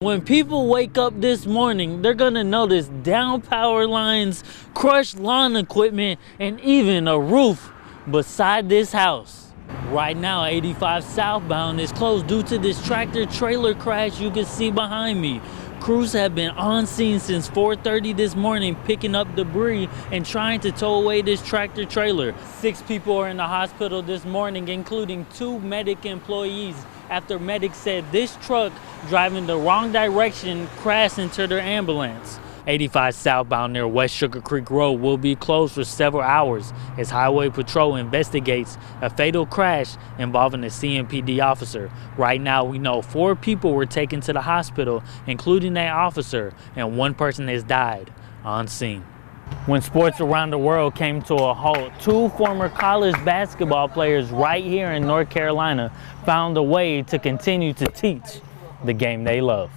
When people wake up this morning, they're gonna notice down power lines, crushed lawn equipment, and even a roof beside this house. Right now, 85 southbound is closed due to this tractor trailer crash you can see behind me. Crews have been on scene since 4:30 this morning, picking up debris and trying to tow away this tractor trailer. 6 people are in the hospital this morning, including 2 medic employees, after medics said this truck driving the wrong direction crashed into their ambulance. 85 southbound near West Sugar Creek Road will be closed for several hours as Highway Patrol investigates a fatal crash involving a CMPD officer. Right now, we know 4 people were taken to the hospital, including that officer, and 1 person has died on scene. When sports around the world came to a halt, 2 former college basketball players right here in North Carolina found a way to continue to teach the game they love.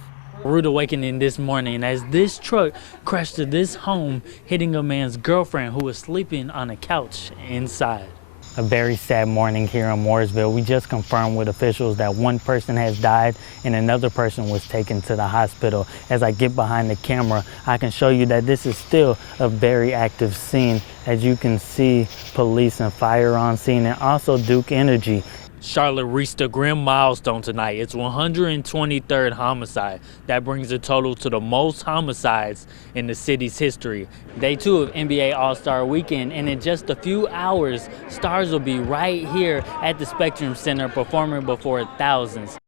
Rude awakening this morning as this truck crashed to this home, hitting a man's girlfriend who was sleeping on a couch inside. A very sad morning here in Mooresville. We just confirmed with officials that 1 person has died and another person was taken to the hospital. As I get behind the camera, I can show you that this is still a very active scene. As you can see, police and fire on scene, and also Duke Energy. Charlotte reached a grim milestone tonight. It's 123rd homicide. That brings the total to the most homicides in the city's history. Day 2 of NBA All-Star Weekend, and in just a few hours, stars will be right here at the Spectrum Center performing before thousands.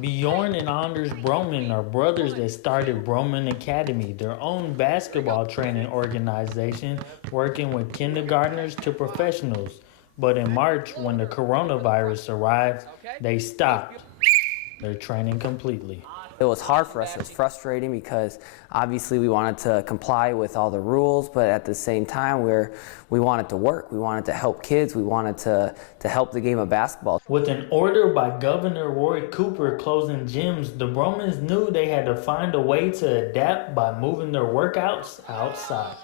Bjorn and Anders Broman are brothers that started Broman Academy, their own basketball training organization, working with kindergartners to professionals. But in March, when the coronavirus arrived, they stopped their training completely. It was hard for us. It was frustrating because obviously we wanted to comply with all the rules, but at the same time we wanted to work. We wanted to help kids. We wanted to help the game of basketball. With an order by Governor Roy Cooper closing gyms, the Bromans knew they had to find a way to adapt by moving their workouts outside.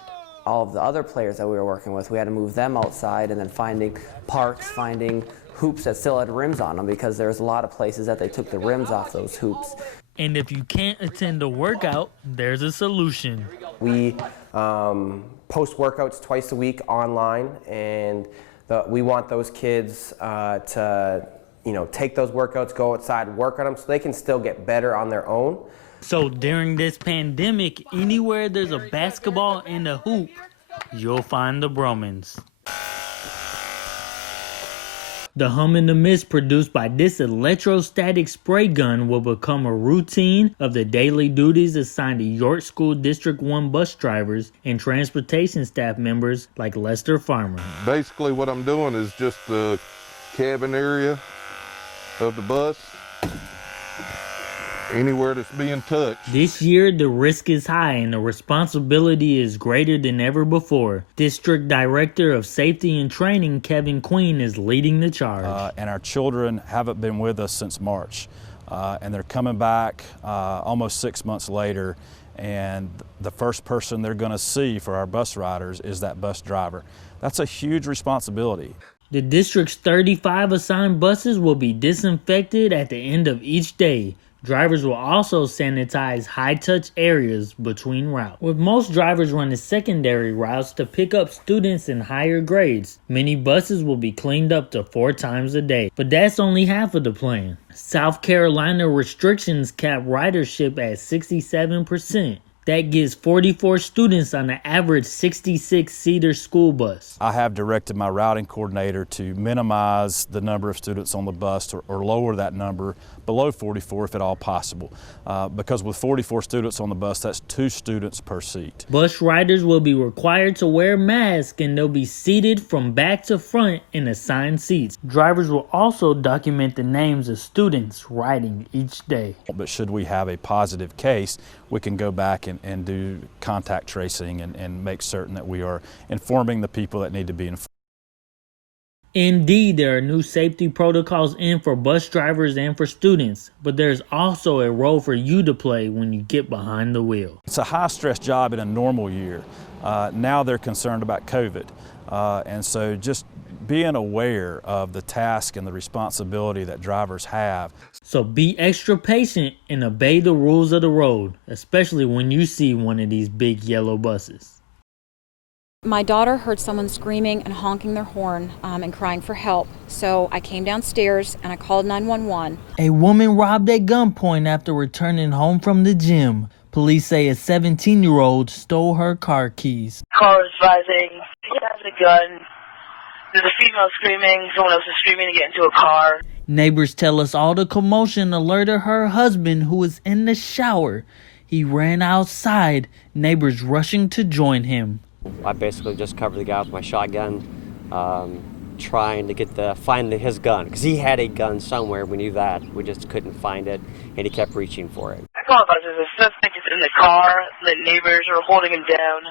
All of the other players that we were working with, we had to move them outside, and then finding parks, finding hoops that still had rims on them, because there's a lot of places that they took the rims off those hoops. And if you can't attend a workout, there's a solution. We post workouts twice a week online, and we want those kids to take those workouts, go outside, work on them so they can still get better on their own. So during this pandemic, anywhere there's a basketball and a hoop, you'll find the Bromans. The hum and the mist produced by this electrostatic spray gun will become a routine of the daily duties assigned to York School District 1 bus drivers and transportation staff members like Lester Farmer. Basically what I'm doing is just the cabin area of the bus. Anywhere that's being touched. This year, the risk is high and the responsibility is greater than ever before. District Director of Safety and Training, Kevin Queen, is leading the charge. And our children haven't been with us since March. And they're coming back almost 6 months later. And the first person they're going to see for our bus riders is that bus driver. That's a huge responsibility. The district's 35 assigned buses will be disinfected at the end of each day. Drivers will also sanitize high-touch areas between routes. With most drivers running secondary routes to pick up students in higher grades, many buses will be cleaned up to 4 times a day. But that's only half of the plan. South Carolina restrictions cap ridership at 67%. That gives 44 students on an average 66-seater school bus. I have directed my routing coordinator to minimize the number of students on the bus or lower that number below 44 if at all possible. Because with 44 students on the bus, that's 2 students per seat. Bus riders will be required to wear masks, and they'll be seated from back to front in assigned seats. Drivers will also document the names of students riding each day. But should we have a positive case, we can go back and do contact tracing and make certain that we are informing the people that need to be informed. Indeed, there are new safety protocols in for bus drivers and for students, but there's also a role for you to play when you get behind the wheel. It's a high-stress job in a normal year. Now they're concerned about COVID, and so just being aware of the task and the responsibility that drivers have. So be extra patient and obey the rules of the road, especially when you see one of these big yellow buses. My daughter heard someone screaming and honking their horn and crying for help, so I came downstairs and I called 911. A woman robbed at gunpoint after returning home from the gym. Police say a 17-year-old stole her car keys. Car is rising. He has a gun. There's a female screaming. Someone else is screaming to get into a car. Neighbors tell us all the commotion alerted her husband, who was in the shower. He ran outside, neighbors rushing to join him. I basically just covered the guy with my shotgun, trying to find his gun, because he had a gun somewhere. We knew that. We just couldn't find it, and he kept reaching for it. I called about there's a suspect is in the car. The neighbors are holding him down.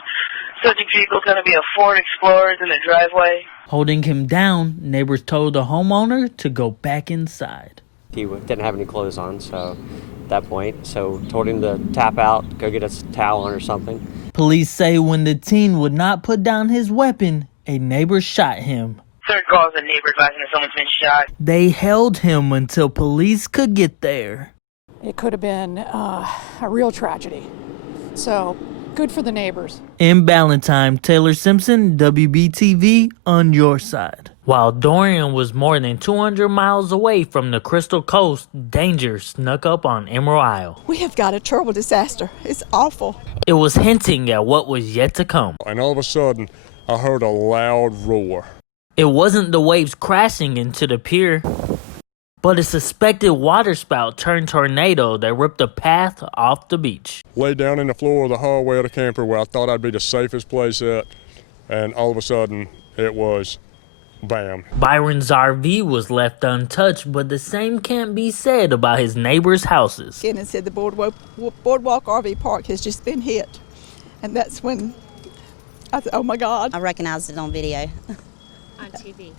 Subject vehicle is going to be a Ford Explorer in the driveway. Holding him down, neighbors told the homeowner to go back inside. He didn't have any clothes on, so at that point, so told him to tap out, go get a towel on or something. Police say when the teen would not put down his weapon, a neighbor shot him. Third call is a neighbor advising that someone's been shot. They held him until police could get there. It could have been a real tragedy. So, good for the neighbors. In Ballantyne, Taylor Simpson, WBTV, on your side. While Dorian was more than 200 miles away from the Crystal Coast, danger snuck up on Emerald Isle. We have got a terrible disaster. It's awful. It was hinting at what was yet to come. And all of a sudden, I heard a loud roar. It wasn't the waves crashing into the pier, but a suspected waterspout turned tornado that ripped a path off the beach. Lay down in the floor of the hallway of the camper where I thought I'd be the safest place at, and all of a sudden, it was bam. Byron's RV was left untouched, but the same can't be said about his neighbors' houses. And it said the Boardwalk RV Park has just been hit. And that's when I thought, oh my God. I recognized it on video. On TV.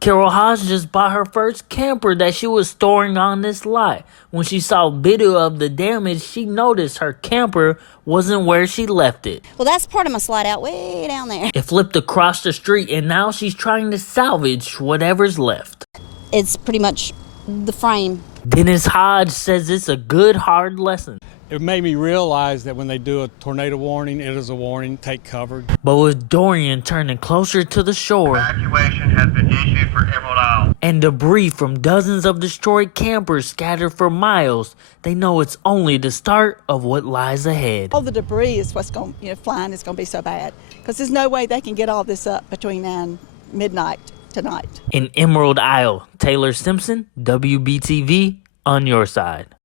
Carol Haas just bought her first camper that she was storing on this lot. When she saw video of the damage, she noticed her camper wasn't where she left it. Well, that's part of my slide out way down there. It flipped across the street, and now she's trying to salvage whatever's left. It's pretty much the frame. Dennis Hodge says it's a good, hard lesson. It made me realize that when they do a tornado warning, it is a warning, take cover. But with Dorian turning closer to the shore, evacuation has been issued for Emerald Isle. And debris from dozens of destroyed campers scattered for miles, they know it's only the start of what lies ahead. All the debris is what's going, flying is going to be so bad. Because there's no way they can get all this up between now and midnight tonight. In Emerald Isle, Taylor Simpson, WBTV, on your side.